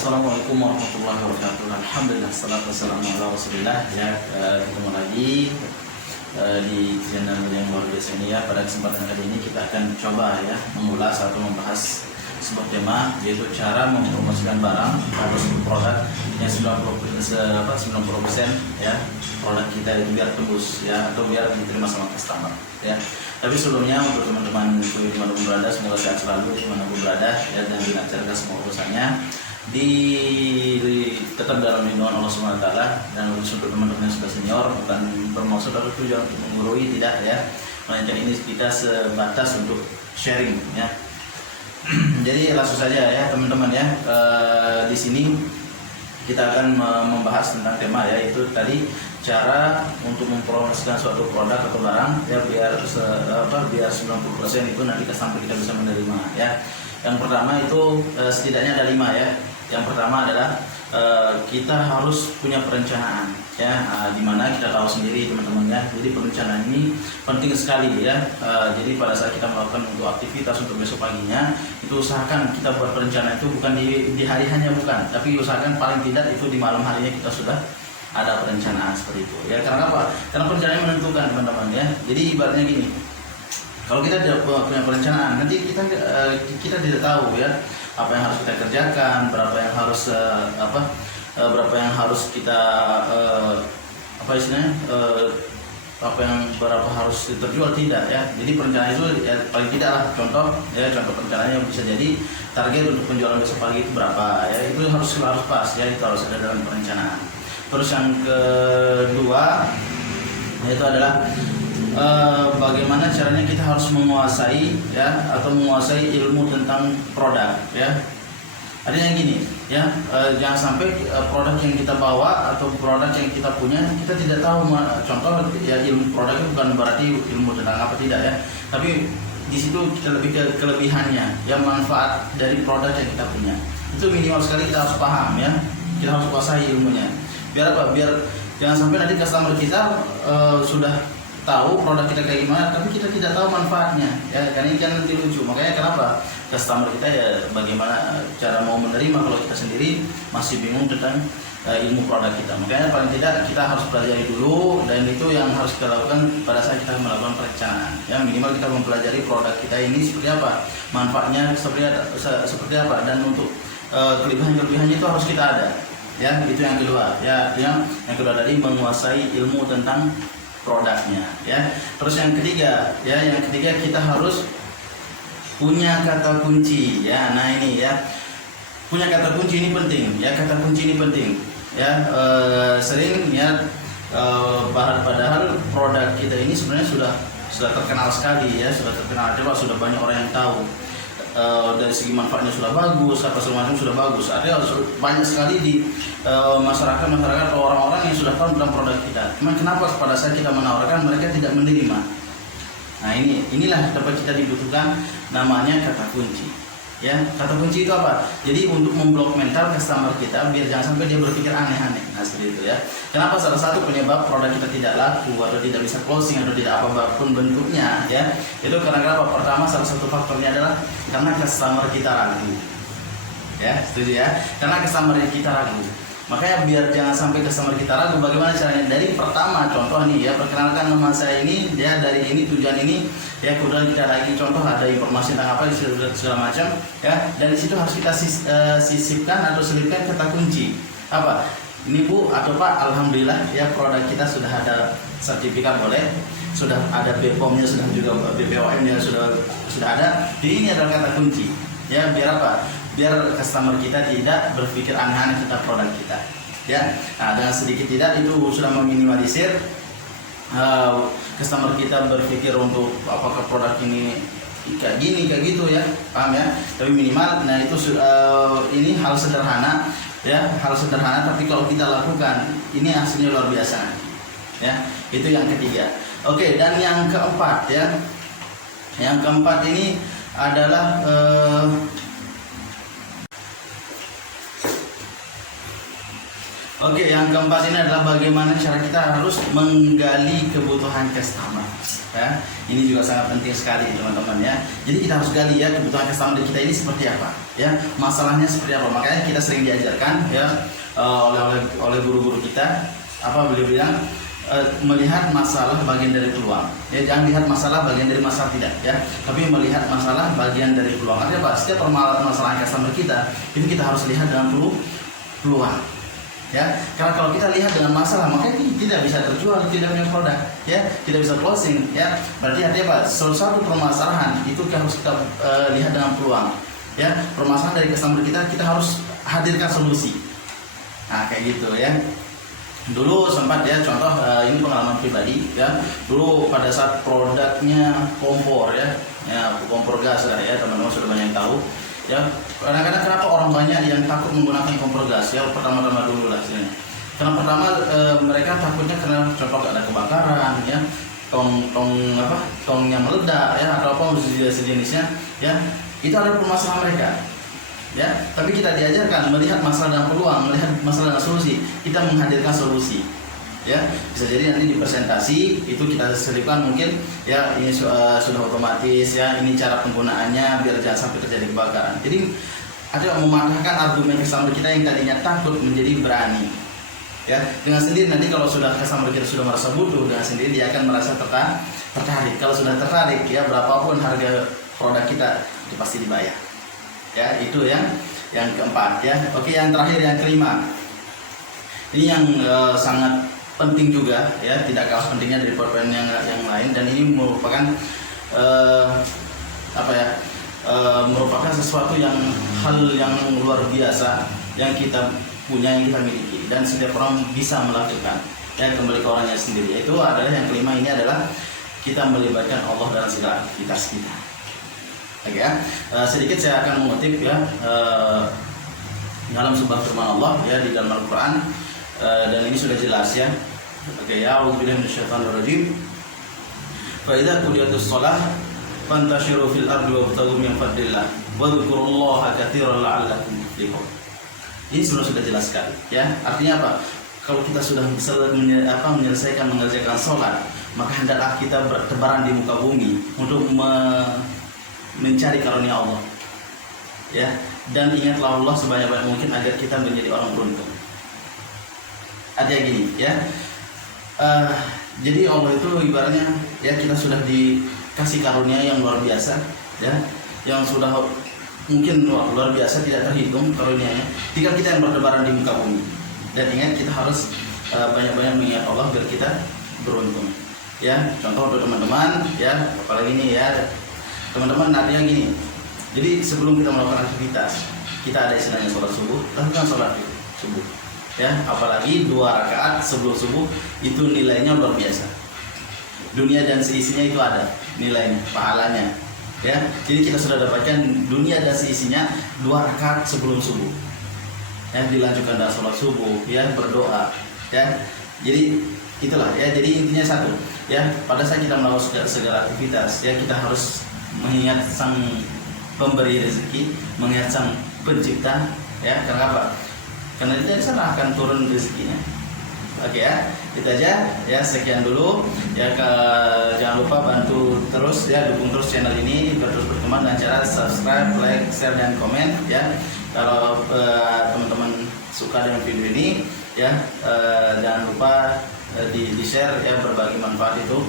Assalamualaikum warahmatullahi wabarakatuh. Alhamdulillah, salatu wassalamu ala rasulillah. Ya, ketemu lagi di channel yang luar biasa ini ya. Pada kesempatan kali ini kita akan coba ya mengulas atau membahas sebuah tema, yaitu cara mempromosikan barang atau produk yang 90% ya produk kita itu biar tembus ya, atau biar diterima sama customer ya. Tapi sebelumnya untuk teman-teman dimanapun berada, semoga sehat selalu dimanapun berada ya, dan dilancarkan semua urusannya, tetap dalam lindungan Allah SWT. Dan untuk teman-teman yang sudah senior, bukan bermaksud atau tujuan untuk menggurui, tidak ya, melainkan ini kita sebatas untuk sharing ya. Jadi langsung saja ya teman-teman ya, di sini kita akan membahas tentang tema yaitu tadi cara untuk mempromosikan suatu produk atau barang ya biar 90% itu nanti sampai kita bisa menerima ya. Yang pertama itu setidaknya ada 5 ya. Yang pertama adalah kita harus punya perencanaan ya, dimana kita tahu sendiri teman-teman ya. Jadi perencanaan ini penting sekali ya. Jadi pada saat kita melakukan untuk aktivitas untuk besok paginya, itu usahakan kita buat perencanaan itu bukan di hari hanya, bukan, tapi usahakan paling tidak itu di malam harinya kita sudah ada perencanaan seperti itu ya. Karena apa? Karena perencanaan menentukan teman-teman ya. Jadi ibaratnya gini, kalau kita tidak punya perencanaan, nanti kita tidak tahu ya apa yang harus kita kerjakan, berapa yang harus kita berapa harus terjual, tidak ya. Jadi perencanaan itu ya, paling tidak lah contoh perencanaannya bisa jadi target untuk penjualan besok pagi itu berapa ya, itu harus pas ya, itu harus ada dalam perencanaan. Terus yang kedua yaitu adalah bagaimana caranya kita harus menguasai ya, atau menguasai ilmu tentang produk ya. Artinya gini ya, jangan sampai produk yang kita bawa atau produk yang kita punya kita tidak tahu. Contoh ya, ilmu produk itu bukan berarti ilmu tentang apa, tidak ya, tapi di situ kita lebih ke kelebihannya ya, manfaat dari produk yang kita punya itu minimal sekali kita harus paham ya, kita harus kuasai ilmunya. Biar apa? Biar jangan sampai nanti customer kita sudah tahu produk kita kayak gimana, tapi kita tidak tahu manfaatnya ya, karena ini kan nanti lucu. Makanya kenapa customer kita ya bagaimana cara mau menerima kalau kita sendiri masih bingung tentang ilmu produk kita. Makanya paling tidak kita harus pelajari dulu, dan itu yang harus kita lakukan pada saat kita melakukan perencanaan ya. Minimal kita mempelajari produk kita ini seperti apa, manfaatnya seperti apa, dan untuk kelebihan-kelebihannya itu harus kita ada ya. Itu yang kedua ya, yang kedua tadi menguasai ilmu tentang produknya ya. Terus yang ketiga kita harus punya kata kunci ya. Nah ini ya, punya kata kunci ini penting ya, kata kunci ini penting ya. Sering ya padahal produk kita ini sebenarnya sudah terkenal sekali ya, sudah terkenal, sudah banyak orang yang tahu. Dari segi manfaatnya sudah bagus, apa segala macam sudah bagus. Ada banyak sekali di masyarakat atau orang-orang yang sudah tahu tentang produk kita. Cuma kenapa pada saat kita menawarkan mereka tidak menerima? Nah inilah tempat kita dibutuhkan namanya kata kunci. Ya, kata kunci itu apa? Jadi untuk memblok mental customer kita biar jangan sampai dia berpikir aneh-aneh. Nah seperti itu ya. Kenapa salah satu penyebab produk kita tidak laku atau tidak bisa closing atau tidak apapun bentuknya ya, itu karena apa? Pertama, salah satu faktornya adalah karena customer kita ragu. Ya, setuju ya? Karena customer kita ragu. Makanya biar jangan sampai customer kita ragu, bagaimana caranya? Dari pertama contoh nih ya, perkenalkan nama saya ini, dia dari ini, tujuan ini ya, kemudian kita lagi contoh ada informasi tentang apa segala macam ya, dan di situ harus kita sisipkan atau selipkan kata kunci apa? Ini Bu atau Pak, alhamdulillah ya produk kita sudah ada sertifikat boleh, sudah ada BPOM-nya, sudah juga BPOM-nya sudah ada. Jadi ini adalah kata kunci ya, biar apa? Biar customer kita tidak berpikir aneh-aneh tentang produk kita ya. Nah dengan sedikit tidak itu sudah meminimalisir customer kita berpikir untuk apakah produk ini kayak gini kayak gitu ya, paham ya. Tapi minimal nah itu ini hal sederhana ya, hal sederhana tapi kalau kita lakukan ini hasilnya luar biasa ya. Itu yang ketiga. Oke, dan yang keempat ya, yang keempat ini adalah Oke, yang keempat ini adalah bagaimana cara kita harus menggali kebutuhan customer. Ya, ini juga sangat penting sekali teman-teman ya. Jadi kita harus gali ya kebutuhan customer kita ini seperti apa, ya masalahnya seperti apa. Makanya kita sering diajarkan ya oleh guru-guru kita apa beliau bilang melihat masalah bagian dari peluang. Ya, jangan lihat masalah bagian dari masalah tidak ya, tapi melihat masalah bagian dari peluang. Artinya apa? Setiap permasalahan customer kita ini kita harus lihat dengan peluang. Ya, karena kalau kita lihat dengan masalah maka tidak bisa terjual, tidak punya produk, ya, tidak bisa closing, ya. Berarti artinya apa? Suatu permasalahan itu harus kita lihat dengan peluang, ya. Permasalahan dari customer kita harus hadirkan solusi. Nah, kayak gitu ya. Dulu sempat ya contoh ini pengalaman pribadi ya. Dulu pada saat produknya kompor ya kompor gas lah ya, teman-teman sudah banyak yang tahu. Ya, kadang-kadang kenapa orang banyak yang takut menggunakan kompor gas ya, pertama-tama dulu lah sini. Karena pertama mereka takutnya karena contoh ada kebakaran ya, tongnya meledak ya atau apa sejenisnya ya, itu adalah permasalahan mereka ya. Tapi kita diajarkan melihat masalah dan peluang, melihat masalah dan solusi, kita menghadirkan solusi. Ya, bisa jadi nanti di presentasi itu kita selipkan mungkin ya ini sudah otomatis ya, ini cara penggunaannya biar jangan sampai terjadi kebakaran. Jadi ada mematahkan argumen customer kita yang tadinya takut menjadi berani. Ya, dengan sendiri nanti kalau sudah customer kita sudah merasa butuh, dengan sendiri dia akan merasa tertarik. Kalau sudah tertarik ya, berapapun harga produk kita itu pasti dibayar. Ya, itu yang keempat ya. Oke, yang terakhir yang kelima. Ini yang sangat penting juga ya, tidak kalah pentingnya dari poin yang lain, dan ini merupakan merupakan sesuatu hal yang luar biasa yang kita punya, yang kita miliki, dan setiap orang bisa melakukan ya, kembali ke orangnya sendiri. Yaitu adalah yang kelima, ini adalah kita melibatkan Allah dalam segala aktivitas kita. Oke ya, sedikit saya akan mengutip ya dalam sebuah firman Allah ya di dalam Al-Quran, dan ini sudah jelas ya. Oke, ya, a'udzubillahi minasyaitonir rajim. Fa idza qudiyatus shalah fantashiru fil ardi wabtaghu min fadlillah wa dzkurullaha katsiran la'allakum tuflihun. Ini sudah jelaskan ya. Artinya apa? Kalau kita sudah bisa mengerjakan sholat, maka hendaklah kita bertebaran di muka bumi untuk mencari karunia Allah. Ya, dan ingatlah Allah sebanyak-banyak mungkin agar kita menjadi orang beruntung. Artinya gini ya. Jadi Allah itu ibaratnya ya, kita sudah dikasih karunia yang luar biasa ya, yang sudah mungkin luar biasa tidak terhitung karunianya. Tinggal kita yang bertebaran di muka bumi, dan ingat kita harus banyak-banyak mengingat Allah biar kita beruntung ya. Contoh untuk teman-teman ya, apalagi ini ya teman-teman, artinya gini. Jadi sebelum kita melakukan aktivitas, kita ada istilahnya sholat subuh, lakukan sholat subuh. Ya, apalagi 2 rakaat sebelum subuh itu nilainya luar biasa. Dunia dan seisinya itu ada nilainya, pahalanya. Ya, jadi kita sudah dapatkan dunia dan seisinya 2 rakaat sebelum subuh. Ya, dilanjutkan dengan sholat subuh, ya berdoa. Ya, jadi itulah ya. Jadi intinya satu, ya pada saat kita melakukan segala aktivitas, ya kita harus mengingat sang pemberi rezeki, mengingat sang pencipta. Ya, karena apa? Karena dari sana akan turun rezekinya. Oke ya, itu aja ya, sekian dulu ya. Jangan lupa bantu terus ya, dukung terus channel ini biar terus berkembang dengan cara subscribe, like, share, dan komen ya. Kalau teman-teman suka dengan video ini ya, jangan lupa di share ya, berbagi manfaat itu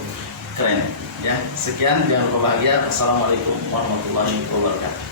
keren ya. Sekian, jangan lupa bahagia. Assalamualaikum warahmatullahi wabarakatuh.